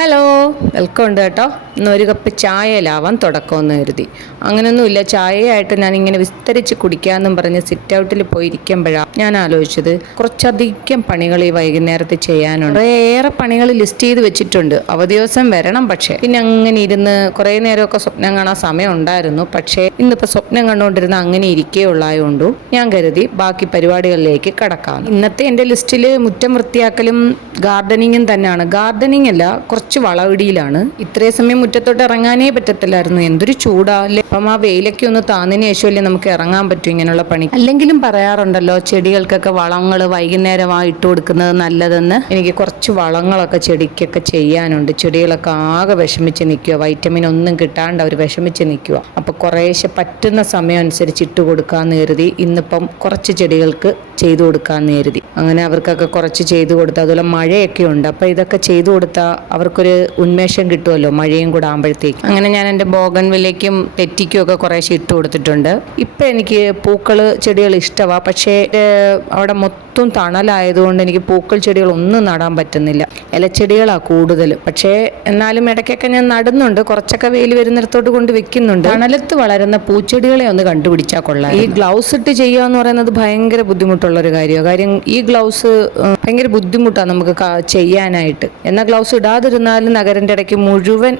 Hello, welcome ഉണ്ട് കേട്ടോ. ഇന്നൊരു കപ്പ് ചായയിലാവാൻ തുടക്കമെന്ന് കരുതി. അങ്ങനെയൊന്നുമില്ല, ചായയായിട്ട് ഞാനിങ്ങനെ വിസ്തരിച്ച് കുടിക്കാമെന്നും പറഞ്ഞ് സിറ്റ് ഔട്ടിൽ പോയി ഇരിക്കുമ്പോഴാണ് ഞാൻ ആലോചിച്ചത് കുറച്ചധികം പണികൾ ഈ വൈകുന്നേരത്ത് ചെയ്യാനുണ്ട്. കുറേയേറെ പണികൾ ലിസ്റ്റ് ചെയ്ത് വെച്ചിട്ടുണ്ട്. അവധി ദിവസം വരണം. പക്ഷേ പിന്നെ അങ്ങനെ ഇരുന്ന് കുറേ നേരമൊക്കെ സ്വപ്നം കാണാൻ സമയം ഉണ്ടായിരുന്നു. പക്ഷേ ഇന്നിപ്പോൾ സ്വപ്നം കണ്ടുകൊണ്ടിരുന്ന അങ്ങനെ ഇരിക്കേ ഉള്ളായതുകൊണ്ടു ഞാൻ കരുതി ബാക്കി പരിപാടികളിലേക്ക് കടക്കാം. ഇന്നത്തെ എൻ്റെ ലിസ്റ്റിൽ മുറ്റം വൃത്തിയാക്കലും ഗാർഡനിങ്ങും തന്നെയാണ്. ഗാർഡനിങ് അല്ല, കുറച്ച് വളവിടിയിലാണ്. ഇത്രയും സമയം മുറ്റത്തോട്ട് ഇറങ്ങാനേ പറ്റത്തില്ലായിരുന്നു. എന്തൊരു ചൂടാ അല്ലേ. അപ്പം ആ വെയിലൊക്കെ ഒന്ന് താന്നതിന് ശേഷമല്ലേ നമുക്ക് ഇറങ്ങാൻ പറ്റും ഇങ്ങനെയുള്ള പണി. അല്ലെങ്കിലും പറയാറുണ്ടല്ലോ, ചെടികൾക്കൊക്കെ വളങ്ങൾ വൈകുന്നേരമായി ഇട്ട് കൊടുക്കുന്നത് നല്ലതെന്ന്. എനിക്ക് കുറച്ച് വളങ്ങളൊക്കെ ചെടിക്കൊക്കെ ചെയ്യാനുണ്ട്. ചെടികളൊക്കെ ആകെ വിഷമിച്ച് നിൽക്കുക, വൈറ്റമിൻ ഒന്നും കിട്ടാണ്ട് അവർ വിഷമിച്ച് നിൽക്കുക. അപ്പോൾ കുറേശ്ശെ പറ്റുന്ന സമയം അനുസരിച്ച് ഇട്ട് കൊടുക്കാമെന്ന് കരുതി ഇന്നിപ്പം കുറച്ച് ചെടികൾക്ക് ചെയ്തു കൊടുക്കാമെന്ന് കരുതി. അങ്ങനെ അവർക്കൊക്കെ കുറച്ച് ചെയ്തു കൊടുത്തു. അതുപോലെ മഴയൊക്കെ ഉണ്ട്, അപ്പോൾ ഇതൊക്കെ ചെയ്തു കൊടുത്താൽ അവർക്കൊരു ഉന്മേഷം കിട്ടുമല്ലോ, മഴയും കൂടെ ആകുമ്പോഴത്തേക്ക്. അങ്ങനെ ഞാൻ എൻ്റെ ബോഗൺവില്ലയ്ക്കും തെറ്റിക്കും ഒക്കെ കുറേശ്ശെ ഇട്ട് കൊടുത്തിട്ടുണ്ട്. ഇപ്പം എനിക്ക് പൂക്കൾ ചെടികൾ ഇഷ്ടമാണ്. പക്ഷേ അവിടെ മൊത്തം തണലായതുകൊണ്ട് എനിക്ക് പൂക്കൾ ചെടികളൊന്നും നടാൻ പറ്റുന്നില്ല. ഇലച്ചെടികളാണ് കൂടുതൽ. പക്ഷേ എന്നാലും ഇടയ്ക്കൊക്കെ ഞാൻ നടുന്നുണ്ട്. കുറച്ചൊക്കെ വെയിൽ വരുന്നിടത്തോട്ട് കൊണ്ട് വെക്കുന്നുണ്ട്. തണലത്ത് വളരുന്ന പൂച്ചെടികളെ ഒന്ന് കണ്ടുപിടിച്ചാൽ കൊള്ളാം. ഈ ഗ്ലൗസ് ഇട്ട് ചെയ്യുക എന്ന് പറയുന്നത് ഭയങ്കര ബുദ്ധിമുട്ടുള്ളൊരു കാര്യമാണ്. കാര്യം ഈ ഗ്ലൗസ് ഭയങ്കര ബുദ്ധിമുട്ടാണ് നമുക്ക് ചെയ്യാനായിട്ട്. എന്നാൽ ഗ്ലൗസ് ഇടാതിരുന്നാലും നഗരൻ്റെ ഇടയ്ക്ക് മുഴുവൻ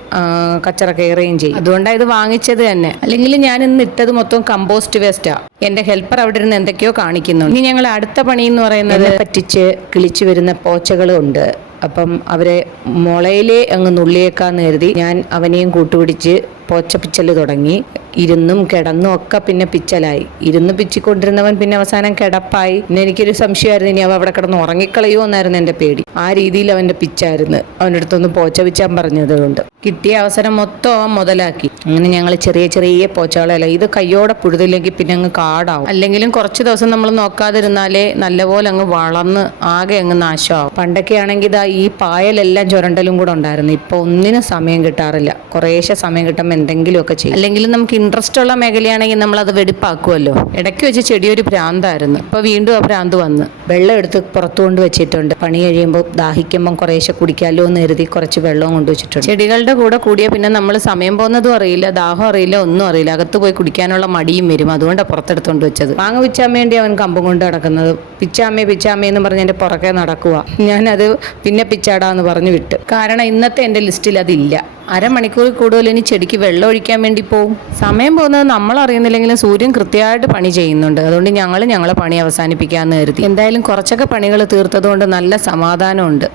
കച്ചറ കയറുകയും ചെയ്യും. അതുകൊണ്ടാണ് ഇത് വാങ്ങിച്ചത് തന്നെ. അല്ലെങ്കിൽ ഞാൻ ഇന്ന് ഇട്ടത് മൊത്തം കമ്പോസ്റ്റ് വേസ്റ്റാണ്. എൻ്റെ ഹെൽപ്പർ അവിടെ ഇരുന്ന് എന്തൊക്കെയോ കാണിക്കുന്നുണ്ട്. ഇനി ഞങ്ങൾ അടുത്ത പണി എന്ന് പറയുന്നത് പറ്റിച്ച് കിളിച്ചു വരുന്ന പോച്ചകളുണ്ട്. അപ്പം അവരെ മുളയിലേ അങ്ങ് നുള്ളിയേക്കാന്ന് കരുതി ഞാൻ അവനെയും കൂട്ടുപിടിച്ച് പോച്ച പിച്ചൽ തുടങ്ങി. ഇരുന്നും കിടന്നും ഒക്കെ പിന്നെ പിച്ചലായി. ഇരുന്ന് പിച്ചിക്കൊണ്ടിരുന്നവൻ പിന്നെ അവസാനം കിടപ്പായി. പിന്നെ എനിക്കൊരു സംശയമായിരുന്നു, ഇനി അവ അവിടെ കിടന്ന് ഉറങ്ങിക്കളയോ എന്നായിരുന്നു എൻ്റെ പേടി. ആ രീതിയിൽ അവൻ്റെ പിച്ചായിരുന്നു. അവൻ്റെ അടുത്തൊന്ന് പോച്ച പിച്ചാൻ പറഞ്ഞത് കൊണ്ട് കിട്ടിയ അവസരം മൊത്തം അവൻ മുതലാക്കി. അങ്ങനെ ഞങ്ങൾ ചെറിയ ചെറിയ പോച്ചകളല്ല, ഇത് കയ്യോടെ പുഴുതില്ലെങ്കിൽ പിന്നെ അങ്ങ് കാടാവും. അല്ലെങ്കിലും കുറച്ച് ദിവസം നമ്മൾ നോക്കാതിരുന്നാലേ നല്ലപോലെ അങ്ങ് വളർന്ന് ആകെ അങ്ങ് നാശമാവും. പണ്ടൊക്കെ ആണെങ്കിൽ ഇതാ ഈ പായലെല്ലാം ചുരണ്ടലും കൂടെ ഉണ്ടായിരുന്നു. ഇപ്പോൾ ഒന്നിനും സമയം കിട്ടാറില്ല. കുറേശ്ശെ സമയം കിട്ടുമ്പോൾ എന്തെങ്കിലുമൊക്കെ ചെയ്യും. അല്ലെങ്കിലും നമുക്ക് ഇൻട്രസ്റ്റ് ഉള്ള മേഖലയാണെങ്കിൽ നമ്മൾ അത് വെടിപ്പാക്കുമല്ലോ. ഇടയ്ക്ക് വെച്ച് ചെടി ഒരു ഭ്രാന്തായിരുന്നു. ഇപ്പോൾ വീണ്ടും ആ ഭ്രാന്ത് വന്ന് വെള്ളം എടുത്ത് പുറത്തു കൊണ്ട് വെച്ചിട്ടുണ്ട്. പണി കഴിയുമ്പോൾ ദാഹിക്കുമ്പം കുറേശ്ശെ കുടിക്കാമല്ലോ എന്ന് കരുതി കുറച്ച് വെള്ളവും കൊണ്ടുവച്ചിട്ടുണ്ട്. ചെടികളുടെ കൂടെ കൂടിയാൽ പിന്നെ നമ്മൾ സമയം പോകുന്നതും അറിയില്ല, ദാഹം അറിയില്ല, ഒന്നും അറിയില്ല. അകത്ത് പോയി കുടിക്കാനുള്ള മടിയും വരും. അതുകൊണ്ടാണ് പുറത്തെടുത്തുകൊണ്ട് വെച്ചത്. മാങ്ങ പിച്ചാൻ വേണ്ടി അവൻ കമ്പും കൊണ്ട് നടക്കുന്നത്. പിച്ചാമ്മേ എന്ന് പറഞ്ഞ് എൻ്റെ പുറകെ നടക്കുക. ഞാനത് പിന്നെ പിച്ചാടാന്ന് പറഞ്ഞു വിട്ട്. കാരണം ഇന്നത്തെ എൻ്റെ ലിസ്റ്റിൽ അതില്ല. അരമണിക്കൂറിൽ കൂടുതൽ ഇനി ചെടിക്ക് വെള്ളം ഒഴിക്കാൻ വേണ്ടി പോകും. സമയം പോകുന്നത് നമ്മൾ അറിയുന്നില്ലെങ്കിലും സൂര്യൻ കൃത്യമായിട്ട് പണി ചെയ്യുന്നുണ്ട്. അതുകൊണ്ട് ഞങ്ങളെ പണി അവസാനിപ്പിക്കാമെന്ന് കരുതി. എന്തായാലും കുറച്ചൊക്കെ പണികൾ തീർത്തതുകൊണ്ട് നല്ല സമാധാനമുണ്ട്.